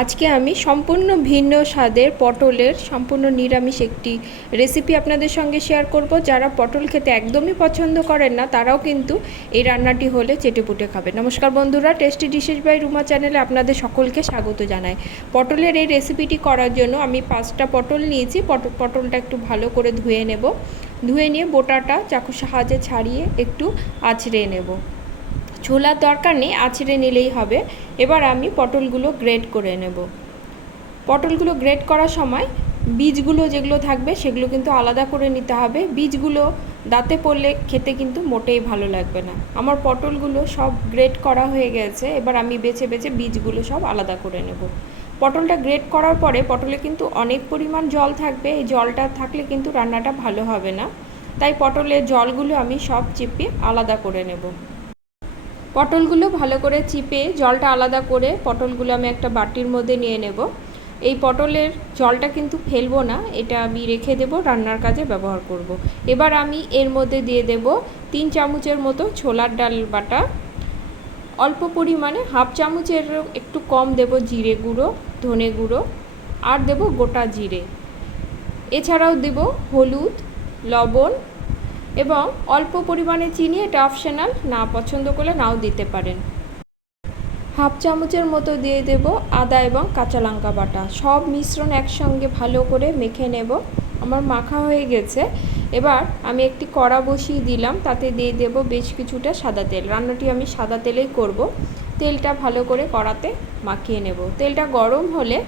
আজকে আমি সম্পূর্ণ ভিন্ন স্বাদের পটলের সম্পূর্ণ নিরামিষ একটি রেসিপি আপনাদের সঙ্গে শেয়ার করব। যারা পটল খেতে একদমই পছন্দ করেন না, তারাও কিন্তু এই রান্নাটি হলে চেটেপুটে খাবে নমস্কার বন্ধুরা টেস্টি ডিশেস বাই রুমা চ্যানেলে আপনাদের সকলকে স্বাগত জানাই। পটলের এই রেসিপিটি করার জন্য আমি পাঁচটা পটল নিয়েছি। পটল পটলটা একটু ভালো করে ধুয়ে নেব। ধুয়ে নিয়ে বোটাটা চাকুর সাহায্যে ছাড়িয়ে একটু আছড়ে নেব। ছোলার দরকার নেই আছড়ে নিলেই হবে। এবার আমি পটলগুলো গ্রেড করে নেব। পটলগুলো গ্রেড করার সময় বীজগুলো যেগুলো থাকবে সেগুলো কিন্তু আলাদা করে নিতে হবে। বীজগুলো দাঁতে পড়লে খেতে কিন্তু মোটেই ভালো লাগবে না। আমার পটলগুলো সব গ্রেড করা হয়ে গেছে, এবার আমি বেছে বেছে বীজগুলো সব আলাদা করে নেব। পটলটা গ্রেড করার পরে পটলে কিন্তু অনেক পরিমাণ জল থাকবে, এই জলটা থাকলে কিন্তু রান্নাটা ভালো হবে না। তাই পটলের জলগুলো আমি সব চেপে আলাদা করে নেব। পটলগুলো ভালো করে চিপে জলটা আলাদা করে পটলগুলো আমি একটা বাটির মধ্যে নিয়ে নেব। এই পটলের জলটা কিন্তু ফেলব না, এটা আমি রেখে দেব, রান্নার কাজে ব্যবহার করব। এবার আমি এর মধ্যে দিয়ে দেব তিন চামচের মতো ছোলার ডাল বাটা। অল্প পরিমাণে হাফ চামচের একটু কম দেব জিরে গুঁড়ো, ধনে গুঁড়ো, আর দেব গোটা জিরে। এছাড়াও দেব হলুদ, লবণ এবং অল্প পরিমাণে চিনি এটা অপশনাল না পছন্দ করলে নাও দিতে পারেন। হাফ চামচের মতো দিয়ে দেব আদা এবং কাঁচা লঙ্কা বাটা। সব মিশ্রণ একসঙ্গে ভালো করে মেখে নেব। আমার মাখা হয়ে গেছে। এবার আমি একটি কড়া বসিয়ে দিলাম, তাতে দিয়ে দেব বেশ কিছুটা সাদা তেল। রান্নাটি আমি সাদা তেলেই করব। তেলটা ভালো করে কড়াতে মাখিয়ে নেব। তেলটা গরম হলে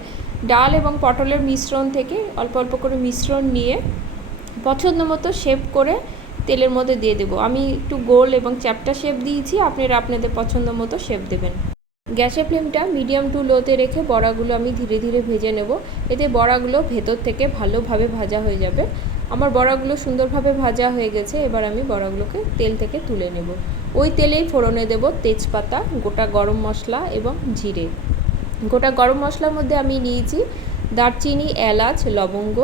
ডাল এবং পটলের মিশ্রণ থেকে অল্প অল্প করে মিশ্রণ নিয়ে পছন্দ মতো শেপ করে তেলের মধ্যে দিয়ে দেবো। আমি একটু গোল এবং চ্যাপটা শেপ দিয়েছি, আপনারা আপনাদের পছন্দ মতো শেপ দেবেন। গ্যাসের ফ্লেমটা মিডিয়াম টু লোতে রেখে বড়াগুলো আমি ধীরে ধীরে ভেজে নেব। এতে বড়াগুলো ভেতর থেকে ভালোভাবে ভাজা হয়ে যাবে। আমার বড়াগুলো সুন্দরভাবে ভাজা হয়ে গেছে, এবার আমি বড়াগুলোকে তেল থেকে তুলে নেব। ওই তেলেই ফোড়নে দেব তেজপাতা, গোটা গরম মশলা এবং জিরে। গোটা গরম মশলার মধ্যে আমি নিয়েছি দারচিনি, এলাচ, লবঙ্গ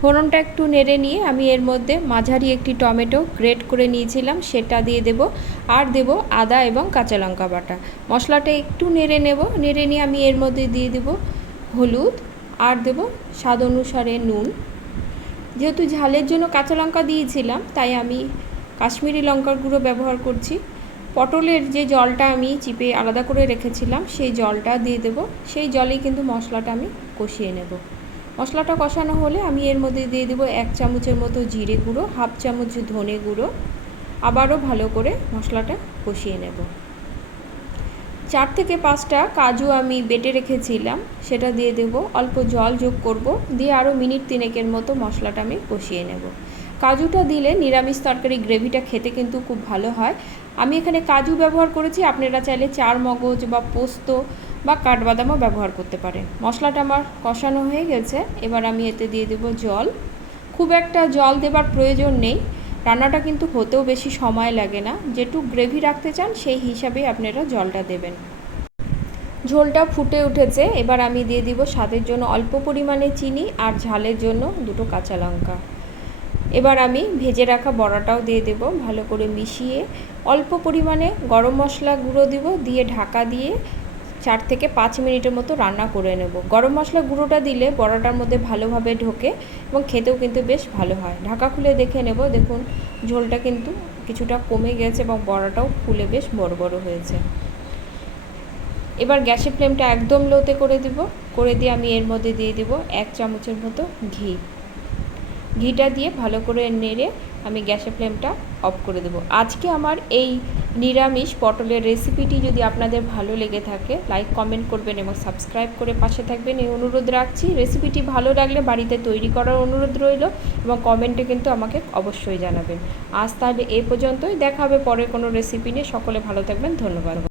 ফোড়নটা একটু নেড়ে নিয়ে আমি এর মধ্যে মাঝারি একটি টমেটো গ্রেট করে নিয়েছিলাম, সেটা দিয়ে দেব। আর দেব আদা এবং কাঁচা লঙ্কা বাটা। মশলাটা একটু নেড়ে নেব, নেড়ে নিয়ে আমি এর মধ্যে দিয়ে দেব হলুদ। আর দেব স্বাদ অনুসারে নুন। যেহেতু ঝালের জন্য কাঁচা লঙ্কা দিয়েছিলাম, তাই আমি কাশ্মীরি লঙ্কার গুঁড়ো ব্যবহার করছি। পটলের যে জলটা আমি চিপে আলাদা করে রেখেছিলাম, সেই জলটা দিয়ে দেব। সেই জলেই কিন্তু মশলাটা আমি কষিয়ে নেব। মশলাটা কষানো হলে আমি এর মধ্যে দিয়ে দেবো এক চামচের মতো জিরে গুঁড়ো, হাফ চামচ ধনে গুঁড়ো। আবারও ভালো করে মশলাটা কষিয়ে নেব। চার থেকে পাঁচটা কাজু আমি বেটে রেখেছিলাম, সেটা দিয়ে দেব। অল্প জল যোগ করব, দিয়ে আরও মিনিট তিনেকের মতো মশলাটা আমি কষিয়ে নেব। কাজুটা দিলে নিরামিষ তরকারি গ্রেভিটা খেতে কিন্তু খুব ভালো হয়। আমি এখানে কাজু ব্যবহার করেছি, আপনারা চাইলে চার মগজ বা পোস্ত বা কাঠবাদামও ব্যবহার করতে পারেন। মশলাটা আমার কষানো হয়ে গেছে, এবার আমি এতে দিয়ে দেবো জল। খুব একটা জল দেবার প্রয়োজন নেই, রান্নাটা কিন্তু হতেও বেশি সময় লাগে না। যেটুক গ্রেভি রাখতে চান, সেই হিসাবেই আপনারা জলটা দেবেন। ঝোলটা ফুটে উঠেছে, এবার আমি দিয়ে দিব স্বাদের জন্য অল্প পরিমাণে চিনি আর ঝালের জন্য দুটো কাঁচা লঙ্কা। এবার আমি ভেজে রাখা বড়াটাও দিয়ে দেব ভালো করে মিশিয়ে। অল্প পরিমাণে গরম মশলা গুঁড়ো দিব, দিয়ে ঢাকা দিয়ে চার থেকে পাঁচ মিনিটের মতো রান্না করে নেব। গরম মশলা গুঁড়োটা দিলে বড়াটার মধ্যে ভালোভাবে ঢোকে এবং খেতেও কিন্তু বেশ ভালো হয়। ঢাকা খুলে দেখে নেব, দেখুন ঝোলটা কিন্তু কিছুটা কমে গেছে এবং বড়াটাও ফুলে বেশ বড় বড় হয়েছে। এবার গ্যাসের ফ্লেমটা একদম লোতে করে দিব। করে দিয়ে আমি এর মধ্যে দিয়ে দিব এক চামচের মতো ঘি। ঘিটা দিয়ে ভালো করে নেড়ে আমি গ্যাসের ফ্লেমটা অফ করে দেবো। আজকে আমার এই নিরামিষ পটলের রেসিপিটি যদি আপনাদের ভালো লেগে থাকে, লাইক, কমেন্ট করবেন এবং সাবস্ক্রাইব করে পাশে থাকবেন। এই অনুরোধ রাখছি। রেসিপিটি ভালো লাগলে বাড়িতে তৈরি করার অনুরোধ রইল এবং কমেন্টে কিন্তু আমাকে অবশ্যই জানাবেন। আজ তাহলে এ পর্যন্তই। দেখা হবে পরে কোনো রেসিপি নিয়ে। সকলে ভালো থাকবেন। ধন্যবাদ।